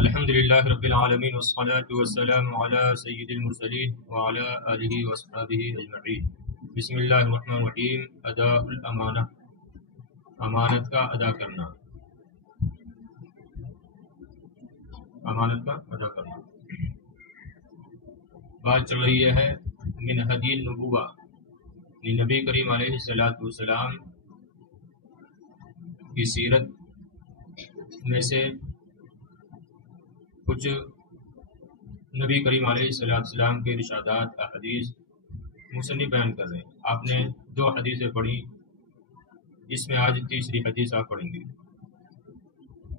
الحمدللہ رب العالمین والصلاة والسلام علی سید المرسلین وعلی آلہ واصحابہ اجمعین۔ بسم اللہ الرحمن الرحیم۔ اداء الامانہ، امانت کا ادا کرنا، امانت کا ادا کرنا۔ بات چل رہی ہے من ہدی النبوہ، نبی کریم علیہ السلام کی سیرت میں سے کچھ نبی کریم علیہ السلام کے ارشادات احادیث مصنف بیان کر رہے ہیں۔ آپ نے 2 حدیثیں پڑھی، اس میں آج تیسری حدیث آپ پڑھیں گے۔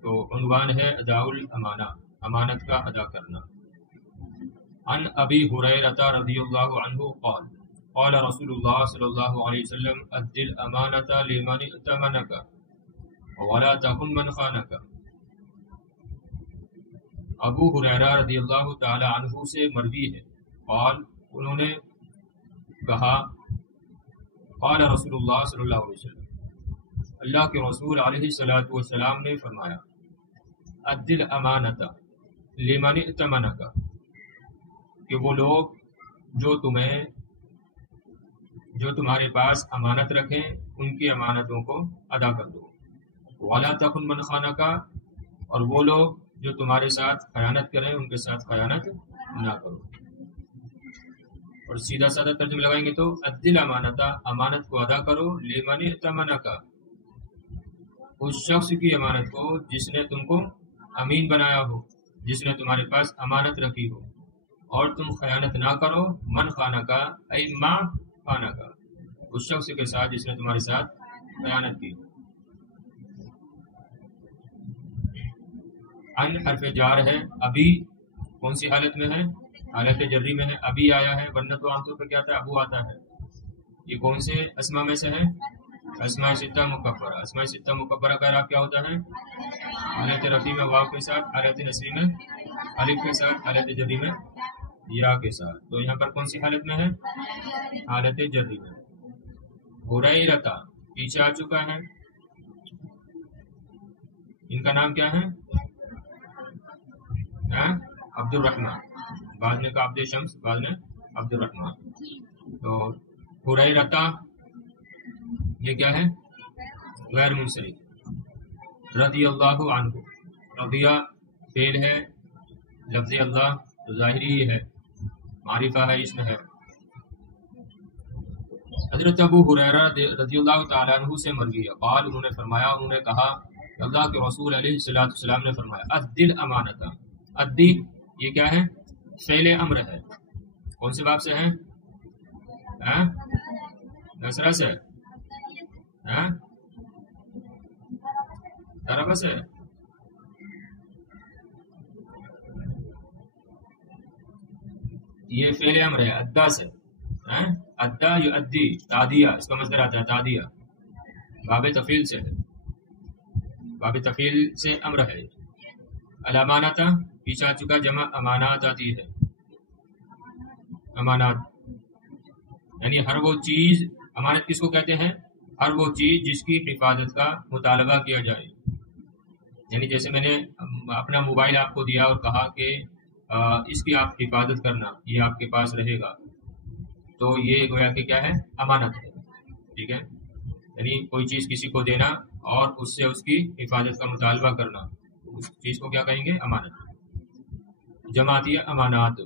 تو عنوان ہے اداء الامانہ، امانت کا ادا کرنا۔ عن ابی ہریرہ رضی اللہ عنہ قال قال رسول اللہ صلی اللہ علیہ وسلم ادِ الامانۃ لمن ائتمنک ولا تخن من خانک۔ ابو ہریرہ رضی اللہ تعالی عنہ سے مروی ہے، قال انہوں نے کہا، قال رسول اللہ صلی اللہ علیہ وسلم، اللہ کے رسول علیہ السلام نے فرمایا، ادِ الامانۃ لمن ائتمنک، کہ وہ لوگ جو تمہارے پاس امانت رکھیں ان کی امانتوں کو ادا کر دو۔ ولا تخن من خانک، اور وہ لوگ جو تمہارے ساتھ خیانت کریں ان کے ساتھ خیانت نہ کرو۔ اور سیدھا سادہ ترجمہ لگائیں گے تو ادِ الامانۃ، امانت کو ادا کرو، لمن ائتمنک، اس شخص کی امانت کو جس نے تم کو امین بنایا ہو، جس نے تمہارے پاس امانت رکھی ہو، اور تم خیانت نہ کرو۔ من خانک ای ما خانک، اس شخص کے ساتھ جس نے تمہارے ساتھ خیانت کی۔ ان حرف جار ہے، ابھی کون سی حالت میں ہے؟ حالت جری میں ہے۔ ابھی آیا ہے، ورنہ تو عام طور پہ کیا آتا ہے؟ ابو آتا ہے۔ یہ کون سے اسماء میں سے ہے؟ اسماء ستہ مکبرہ۔ اسماء ستہ مکبرہ کا اعراب کیا ہوتا ہے؟ حالت رفیع میں واو کے ساتھ، حالت نصبی میں الف کے ساتھ، حالت جری میں یا کے ساتھ۔ تو یہاں پر کون سی حالت میں ہے؟ حالت جری میں۔ ہریرہ پیچھے آ چکا ہے، ان کا نام کیا ہے؟ عبد الرحمن، بعد میں کا عبد شمس، بعد میں عبد الرحمن۔ تو ہریرہ یہ کیا ہے؟ غیر منصرف۔ رضی اللہ عنہ، رضیہ فعل ہے، لفظ اللہ تو ظاہری ہی ہے، معرفہ ہے، اسم ہے۔ حضرت ابو ہریرہ رضی اللہ تعالیٰ عنہ سے مروی ہے، قال انہوں نے فرمایا، انہوں نے کہا کہ اللہ کے رسول علیہ السلام نے فرمایا، ادِ الامانۃ، ادی یہ کیا ہے؟ فعل امر ہے۔ کون سے باب سے ہے؟ نصرہ سے، طرف سے، یہ فعل امر ہے، ادا سے، ادا یؤدی، تادیہ اس کا مصدر آتا ہے، تادیہ باب تفعیل سے ہے، باب تفعیل سے امر ہے۔ الامانۃ پیچھے آ چکا، جمع امانات آتی ہے، امانات یعنی ہر وہ چیز، امانت کس کو کہتے ہیں؟ ہر وہ چیز جس کی حفاظت کا مطالبہ کیا جائے۔ یعنی جیسے میں نے اپنا موبائل آپ کو دیا اور کہا کہ اس کی آپ حفاظت کرنا، یہ آپ کے پاس رہے گا، تو یہ گویا کہ کیا ہے؟ امانت ہے، ٹھیک ہے؟ یعنی کوئی چیز کسی کو دینا اور اس سے اس کی حفاظت کا مطالبہ کرنا، اس چیز کو کیا کہیں گے؟ امانت۔ جمع آتی ہے امانات۔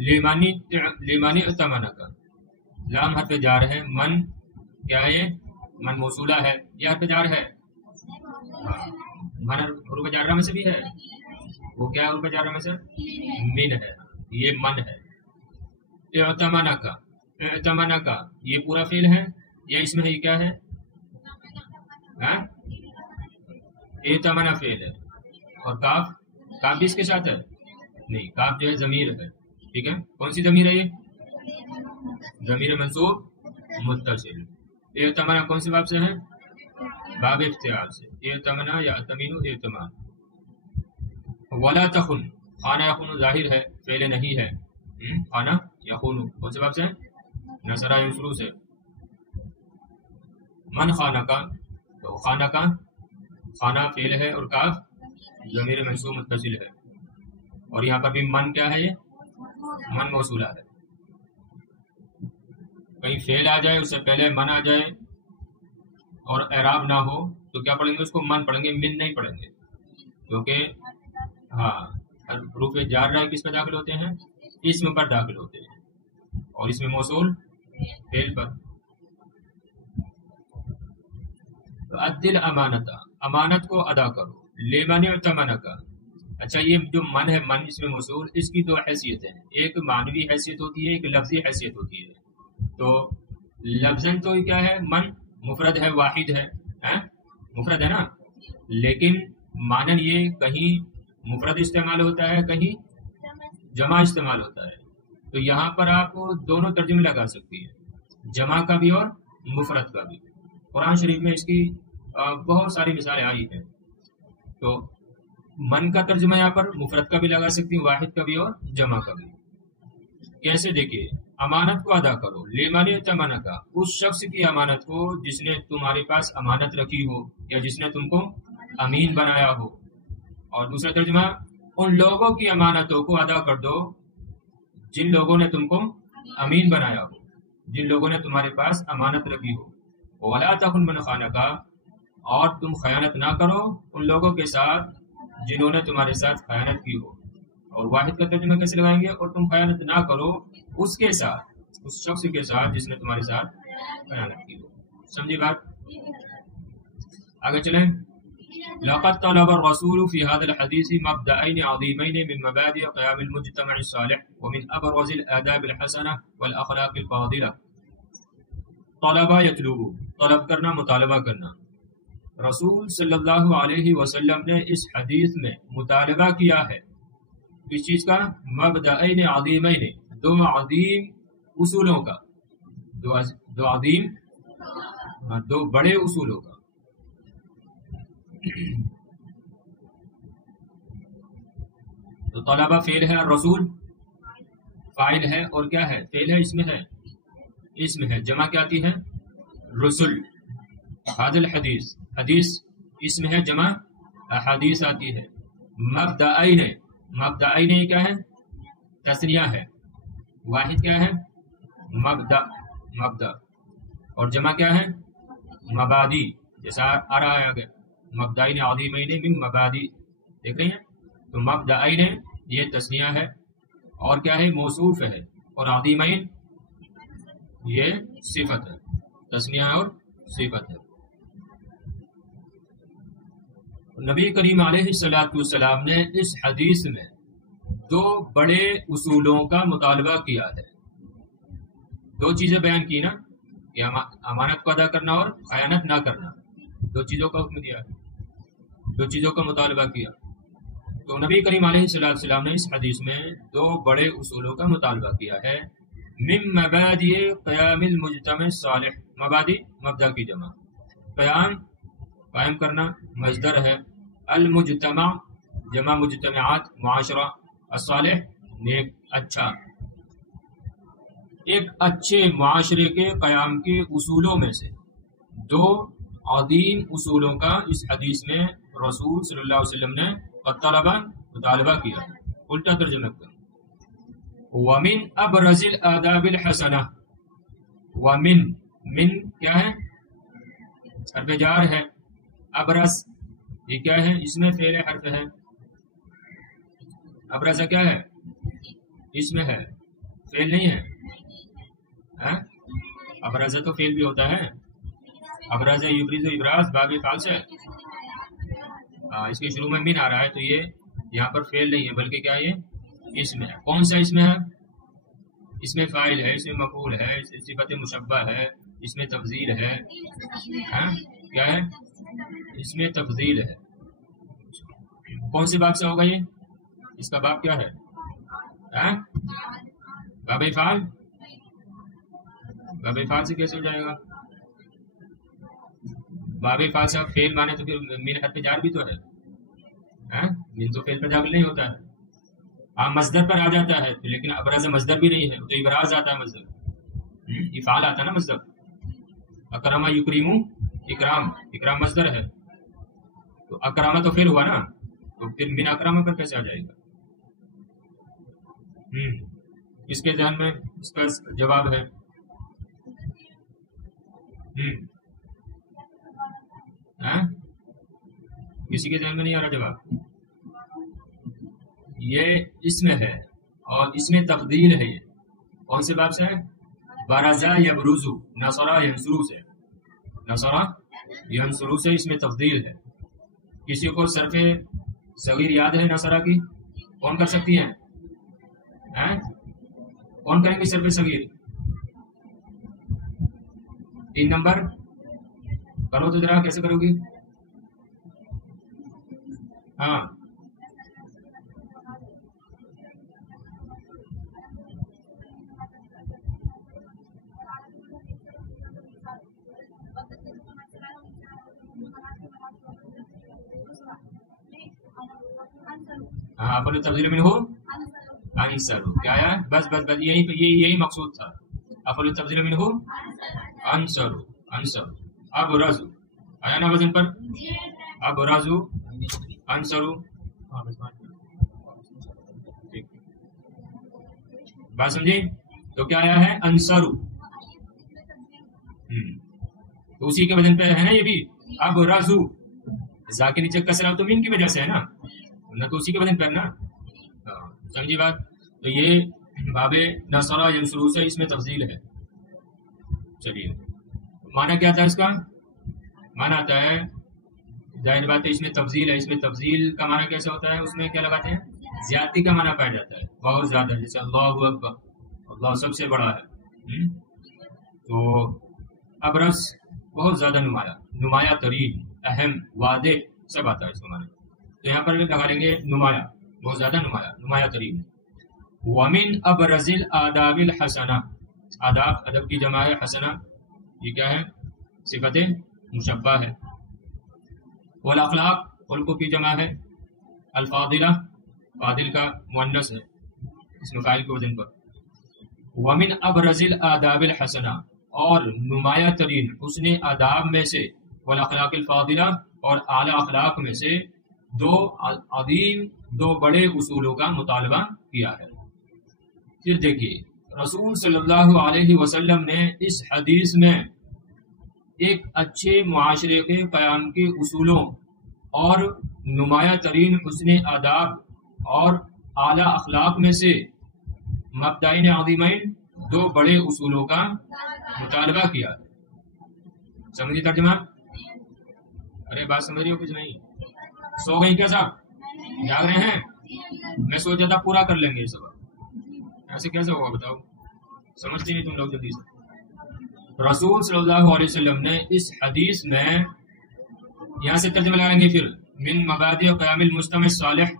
لمن ائتمنک، لام حرف جار ہے، من کیا ہے؟ یہ من موصولہ ہے، یہ حرف جار ہے، من حروف جارہ میں سے بھی ہے، وہ کیا ہے حروف جارہ میں سے؟ من ہے، یہ من ہے۔ اعتمنک، اعتمنک یہ پورا فعل ہے، یہ اس میں یہ کیا ہے؟ اعتمنا فعل ہے، اور کاف، کاف بھی اس کے ساتھ ہے؟ نہیں، کاف جو ہے ضمیر ہے، ٹھیک ہے؟ کون سی ضمیر ہے؟ یہ ضمیر منصوب متصل۔ اعتمنا کون سے باب سے ہے؟ باب افتعال سے، اعتمنا یا اتمین اعتمان۔ ولا تخن، خانہ یخون ظاہر ہے، فعل نہیں ہے، خانہ یخون کون سے باب سے ہے؟ نصرہ یسرو سے۔ من خانہ کا، تو خانہ کا خانہ فعل ہے اور کاف ضمیر منصوب متصل ہے، اور یہاں پر بھی من کیا ہے، یہ من موصولہ ہے. کہیں فعل آ جائے اس سے پہلے من آ جائے اور اعراب نہ ہو تو کیا پڑھیں گے، اس کو من پڑھیں گے، من نہیں پڑھیں گے، کیونکہ ہاں حروف جارہ کس پہ داخل ہوتے ہیں، اسم پر داخل ہوتے ہیں، اور اس میں موصول فعل پر. عدل امانتا، امانت کو ادا کرو، لیمن ائتمنک. اچھا یہ جو من ہے، من اس میں موصول، اس کی دو حیثیتیں ہیں، ایک معنوی حیثیت ہوتی ہے، ایک لفظی حیثیت ہوتی ہے. تو لفظاً تو کیا ہے، من مفرد ہے، واحد ہے، مفرد ہے نا، لیکن مانن یہ کہیں مفرد استعمال ہوتا ہے، کہیں جمع استعمال ہوتا ہے. تو یہاں پر آپ دونوں ترجمے لگا سکتی ہیں، جمع کا بھی اور مفرد کا بھی. قرآن شریف میں اس کی بہت ساری مثالیں آئی ہیں. تو من کا ترجمہ یہاں پر مفرد کا بھی لگا سکتی ہیں، واحد کا بھی اور جمع کا بھی. کیسے، دیکھیے، امانت کو ادا کرو، لیمن ائتمنک، اس شخص کی امانت کو جس نے تمہارے پاس امانت رکھی ہو یا جس نے تم کو امین بنایا ہو. اور دوسرا ترجمہ، ان لوگوں کی امانتوں کو ادا کر دو جن لوگوں نے تم کو امین بنایا ہو، جن لوگوں نے تمہارے پاس امانت رکھی ہو. وَلَا تَخُنْ مَنْ خَانَكَ، اور تم خیانت نہ کرو ان لوگوں کے ساتھ جنہوں نے تمہارے ساتھ خیانت کی ہو. اور واحد کا ترجمہ کیسے لگائیں گے، اور تم خیانت نہ کرو اس کے ساتھ، اس شخص کے ساتھ جس نے تمہارے ساتھ خیانت کی ہو. سمجھی بات؟ آگے چلیں. لقد طلب الرسول في هذا الحديث مبدأين عظيمين من مبادئ قيام المجتمع الصالح ومن أبرز الآداب الحسنة والأخلاق الفاضلة. طلبہ یطلب، طلب کرنا، مطالبہ کرنا. رسول صلی اللہ علیہ وسلم نے اس حدیث میں مطالبہ کیا ہے کس چیز کا، مبدئین عظیمین، دو عظیم اصولوں کا، دو عظیم، دو بڑے اصولوں کا. تو طلبہ فعل ہے، رسول فاعل ہے، اور کیا ہے، فعل ہے، اس میں ہے، اس میں ہے، جمع کیا آتی ہے، رسل. هذا الحدیث، حدیث اس میں ہے، جمع احادیث آتی ہے. مبدئین، مبدئین یہ کیا ہے، تثنیہ ہے، واحد کیا ہے، مبدأ، مبدأ، اور جمع کیا ہے، مبادی، جیسا آ رہا ہے آگے، مبدئین عظیمین من مبادی، دیکھ رہے ہیں. تو مبدئین یہ تثنیہ ہے، اور کیا ہے، موصوف ہے، اور عظیمین یہ صفت ہے، تثنیہ اور صفت ہے. نبی کریم علیہ السلام نے اس حدیث میں دو بڑے اصولوں کا مطالبہ کیا ہے. دو چیزیں بیان کی نا، کہ امانت کو ادا کرنا اور خیانت نہ کرنا، دو چیزوں کا حکم دیا ہے، دو چیزوں کا مطالبہ کیا. تو نبی کریم علیہ السلام نے اس حدیث میں دو بڑے اصولوں کا مطالبہ کیا ہے. من مبادئ قیام المجتمع الصالح، مبادی مبدا کی جمع، قیام قائم کرنا مصدر ہے، المجتمع جمع مجتمعات معاشرہ، الصالح نیک اچھا. ایک اچھے معاشرے کے قیام کے اصولوں میں سے دو عظیم اصولوں کا اس حدیث میں رسول صلی اللہ علیہ وسلم نے طلبہ مطالبہ کیا. الٹا ترجمہ کریں. وَمِنْ أَبْرَزِ الْآدَابِ الْحَسَنَةِ، وَمِنْ، من کیا ہے، حرف جار ہے، ابرز یہ کیا ہے، اس میں فعل حرف ہے، ابرز کیا ہے، اس میں ہے، فعل نہیں ہے. ابرز تو فعل بھی ہوتا ہے، ابرز یبرز ابراز باب فعل سے، اس کے شروع میں من آ رہا ہے، تو یہ یہاں پر فعل نہیں ہے بلکہ کیا، یہ اس میں ہے. کون سا اس میں ہے، اس میں فاعل ہے، اس میں مفعول ہے، اس میں صفت مشبہ ہے، اس میں تفضیل ہے، کیا ہے، اس میں تفضیل ہے. کون سی باب سے ہوگا یہ، اس کا باب کیا ہے، باب فعل، باب فعل سے کیسے ہو جائے گا، باب فعل سے فعل مانے تو پھر من حرف جار بھی تو ہے، من تو فعل پر داخل نہیں ہوتا ہے. مصدر پر آ جاتا ہے لیکن ابراز مصدر بھی نہیں ہے، تو ابراز آتا ہے مصدر، افعال آتا ہے نا مصدر. اکرم یکرم، اکرام، اکرام مصدر ہے، تو اکرامہ تو فعل ہوا نا، تو پھر من اکرامہ پر کیسے آ جائے گا؟ اس کے ذہن میں اس کا جواب ہے؟ کسی کے ذہن میں نہیں آ رہا جواب؟ یہ اس میں ہے اور اس میں تفضیل ہے. یہ کون سے باب سے ہے؟ برزا یبرزو، نصرا ینصرو سے، نصرا ینصرو سے اس میں تفضیل ہے. کسی کو صرف صغیر یاد ہے نصرا کی؟ کون کر سکتی ہیں؟ کون کریں گے صرف صغیر؟ 3 نمبر کرو تو ذرا، کیسے کرو گی؟ ہاں اپنے تفضیل میں ہو انصرو، کیا آیا؟ بس بس بس یہی مقصود تھا. اپنے تفضیل میں ہو انصرو، انصرو. اب رازو آیا نا وزن پر؟ اب رازو انصرو. بات سمجھی؟ تو کیا آیا ہے؟ انصرو. تو اسی کے وزن پہ ہے نا یہ بھی. اب رازو زا کے نیچے کسرہ تو مین کی وجہ سے ہے نا، نہ تو اسی کے وزن پر نا. سمجھی بات؟ تو یہ باب نصرا ینصرو سے اس میں تفضیل ہے. چلیے معنی کیا تھا اس کا؟ معنی آتا ہے، ظاہر بات ہے اس میں تفضیل ہے. اس میں تفضیل کا معنی کیسے ہوتا ہے؟ اس میں کیا لگاتے ہیں؟ زیادتی کا معنی پایا جاتا ہے، بہت زیادہ، جیسے اللہ اکبر، اللہ سب سے بڑا ہے. تو ابرز بہت زیادہ نمایاں، نمایاں ترین، اہم، واضح، سب آتا ہے اس کا معنی. تو یہاں پر لگا لیں گے نمایاں، بہت زیادہ نمایاں، نمایاں ترین. ومن ابرز الآداب الحسنہ، آداب ادب کی جمع ہے، حسنہ یہ کیا ہے؟ صفت مشبہ ہے. والاخلاق خلقوں کی جمع ہے. الفاضلہ فاضل کا مؤنث ہے، اس میں فاعل کے وزن پر. ومن ابرز الآداب الحسنہ، اور نمایاں ترین حسن آداب میں سے، والاخلاق الفاضلہ اور اعلیٰ اخلاق میں سے، دو عظیم، دو بڑے اصولوں کا مطالبہ کیا ہے. پھر دیکھیے رسول صلی اللہ علیہ وسلم نے اس حدیث میں ایک اچھے معاشرے کے قیام کے اصولوں اور نمایاں ترین حسن آداب اور اعلیٰ اخلاق میں سے مبدئین عظیمین، دو بڑے اصولوں کا مطالبہ کیا ہے. سمجھے ترجمہ؟ ارے بات سمجھ رہی ہو کچھ نہیں؟ سو گئی کیا صاحب؟ جاگ رہے ہیں؟ میں سوچا تھا پورا کر لیں گے یہ سب، ایسے کیسے ہوگا بتاؤ؟ سمجھتے نہیں تم لوگ جلدی سے. رسول صلی اللہ علیہ وسلم نے اس حدیث میں، یہاں سے ترجمہ لگائیں گے پھر، من مبادئ قیام المجتمع الصالح،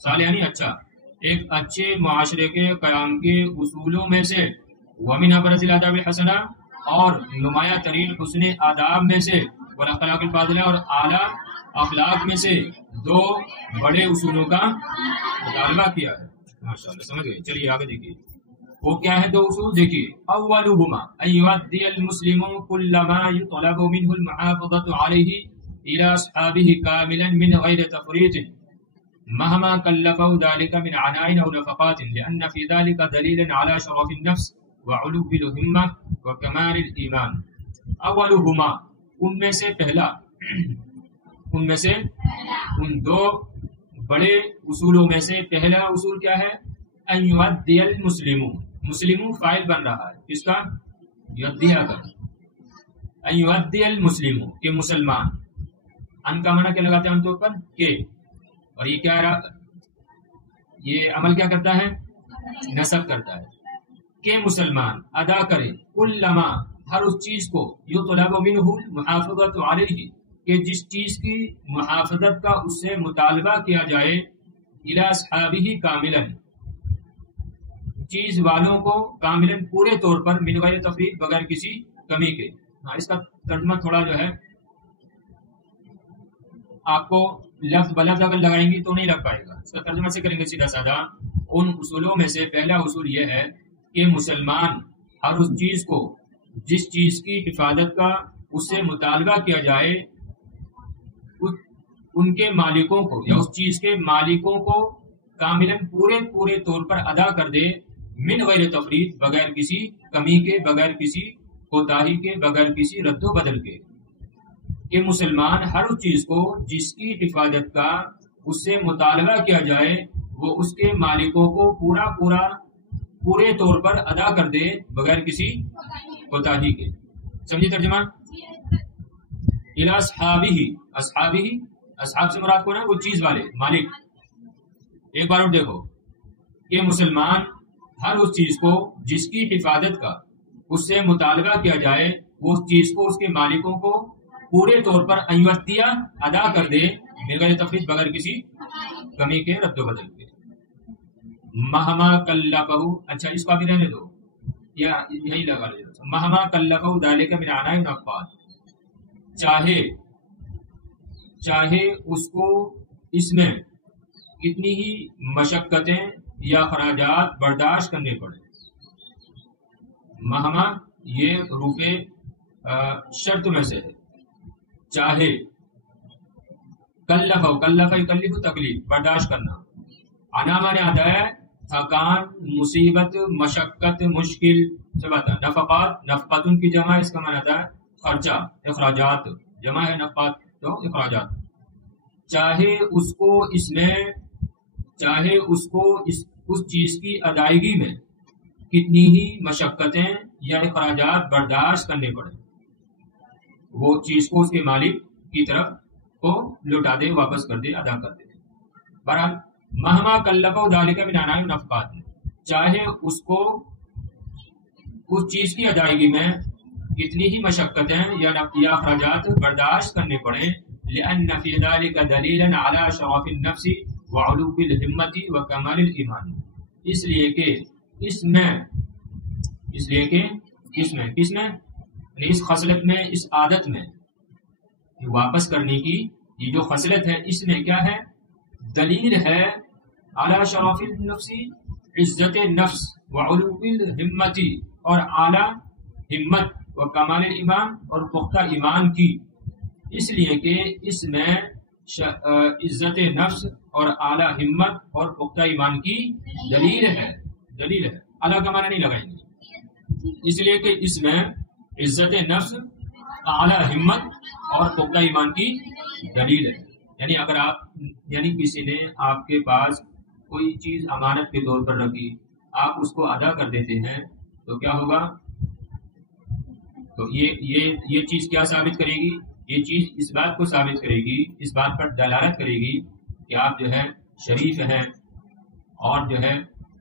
صالح یعنی اچھا، ایک اچھے معاشرے کے قیام کے اصولوں میں سے، ومن ابرز الآداب الحسنہ، اور نمایاں ترین حسن آداب میں سے، والاخلاق الفاضلہ اور اعلیٰ اخلاق میں سے، دو بڑے اصولوں کا مطالبہ کیا ہے. ماشاءاللہ سمجھ گئے. چلیے آگے دیکھیے وہ کیا ہے دو اصول. دیکھیے اولہما ان یؤدی المسلم کل ما یطلب منه المحافظة علیہ الى اصحابہ کاملا من غیر تفریط مهما كلفه ذلك من عناء او نفقات، لان في ذلك دلیلا على شرف النفس وعلو الہمة وکمال الایمان. اولہما ان میں سے پہلا، ان میں سے ان دو بڑے اصولوں میں سے پہلا اصول کیا ہے؟ ان یؤدی المسلم، مسلم فاعل بن رہا ہے کس کا؟ یؤدیہ کا. ان یؤدی المسلم کہ مسلمان، ان کا معنی کیا لگاتے ہیں عام طور پر؟ کہ، اور یہ کیا رہا؟ یہ عمل کیا کرتا ہے؟ نصب کرتا ہے. کہ مسلمان ادا کرے کل ما، ہر اس چیز کو، یطلب منہ المحافظۃ علیہ کہ جس چیز کی محافظت کا اس سے مطالبہ کیا جائے، الی اصحابہ کاملا چیز والوں کو، کاملا پورے طور پر، من غیر تفریط بغیر کسی کمی کے. اس کا ترجمہ تھوڑا جو ہے آپ کو لفظ بلفظ اگر لگائیں گی تو نہیں لگ پائے گا. اس کا ترجمہ سے کریں گے سیدھا سادہ. ان اصولوں میں سے پہلا اصول یہ ہے کہ مسلمان ہر اس چیز کو، جس چیز کی حفاظت کا اس سے مطالبہ کیا جائے، ان کے مالکوں کو یا اس چیز کے مالکوں کو کاملاً پورے طور پر ادا کر دے، من غیر تفریط، بغیر کسی کمی کے، بغیر کسی کوتاہی کے، بغیر کسی رد و بدل کے، کہ مسلمان ہر اس چیز کو جس کی حفاظت کا اس سے مطالبہ کیا جائے وہ اس کے مالکوں کو پورے طور پر ادا کر دے بغیر کسی کوتاہی کے۔ سمجھی ترجمہ؟ الی اصحابہ، اصحاب سے مراد کون ہے؟ وہ چیز والے، مالک۔ ایک بار اور دیکھو کہ مسلمان ہر اس چیز کو جس کی حفاظت کا اس سے مطالبہ کیا جائے وہ اس چیز کو اس کے مالکوں کو پورے طور پر ایوتیہ ادا کر دے بغیر تفریط، بغیر کسی کمی کے، رد و بدل کے۔ مہما کلفہ، اچھا اس کو بھی رہنے دو یا یہی لگا لے، مہما کلفہ ذالک من عناء ونفقات، چاہے اس کو اس میں کتنی ہی مشقتیں یا اخراجات برداشت کرنے پڑے۔ مہما یہ حروف شرط میں سے ہے، چاہے، کلفہ یکلف تکلیف، برداشت کرنا، انا مانے آتا ہے تھکان، مصیبت، مشقت، مشکل سے بتا۔ نفقات، نفقاتن کی جمع، اس کا معنی آتا ہے خرچہ، اخراجات، جمع ہے نفقات تو اخراجات۔ چاہے اس کو اس چیز کی ادائیگی میں کتنی ہی مشقتیں یا اخراجات برداشت کرنے پڑے، وہ چیز کو اس کے مالک کی طرف کو لوٹا دے، واپس کر دے، ادا کر دے۔ بہرحال مہما کلفہ ذالک من عناء ونفقات، چاہے اس کو اس چیز کی ادائیگی میں کتنی ہی مشقتیں یا اخراجات برداشت کرنے پڑے، لأن فی ذلک دلیلا علی شرف النفس وعلو الہمت وکمال الایمان، اس لیے کہ اس میں اس خصلت میں، اس عادت میں، واپس کرنے کی یہ جو خصلت ہے، اس میں کیا ہے؟ دلیل ہے اعلی شرف النفس، عزت نفس، وعلو الہمت، اور اعلی ہمت، و کمال ایمان، اور پختہ ایمان کی، اس لیے کہ اس میں عزت نفس اور اعلی ہمت اور پختہ ایمان کی دلیل ہے۔ اعلی کا معنی نہیں لگائیں گے، اس لیے کہ اس میں عزت نفس، اعلی ہمت اور پختہ ایمان کی دلیل ہے۔ یعنی اگر یعنی کسی نے آپ کے پاس کوئی چیز امانت کے طور پر رکھی، آپ اس کو ادا کر دیتے ہیں تو کیا ہوگا؟ تو یہ چیز کیا ثابت کرے گی؟ یہ چیز اس بات کو ثابت کرے گی، اس بات پر دلالت کرے گی کہ آپ جو ہے شریف ہیں، اور جو ہے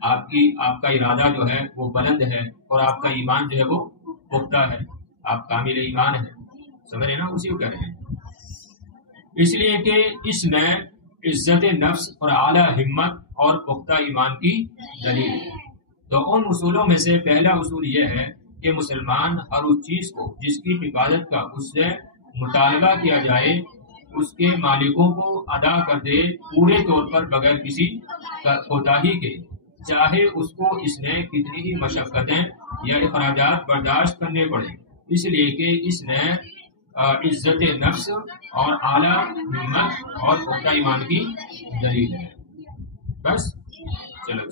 آپ کا ارادہ جو ہے وہ بلند ہے، اور آپ کا ایمان جو ہے وہ پختہ ہے، آپ کامل ایمان ہیں۔ سمجھ رہے نا؟ اسی کو کہہ رہے ہیں۔ اس لیے کہ اس میں عزت نفس اور اعلی ہمت اور پختہ ایمان کی دلیل ہے۔ تو ان اصولوں میں سے پہلا اصول یہ ہے کہ مسلمان ہر اس چیز کو جس کی حفاظت کا اس سے مطالبہ کیا جائے اس کے مالکوں کو ادا کر دے پورے طور پر بغیر کسی کوتاہی کے، چاہے اس کو اس میں کتنی ہی مشقتیں یا اخراجات برداشت کرنے پڑے، اس لیے کہ اس میں عزت نفس اور اعلیٰ ہمت اور پختہ ایمان کی دلیل ہے۔ بس چلو۔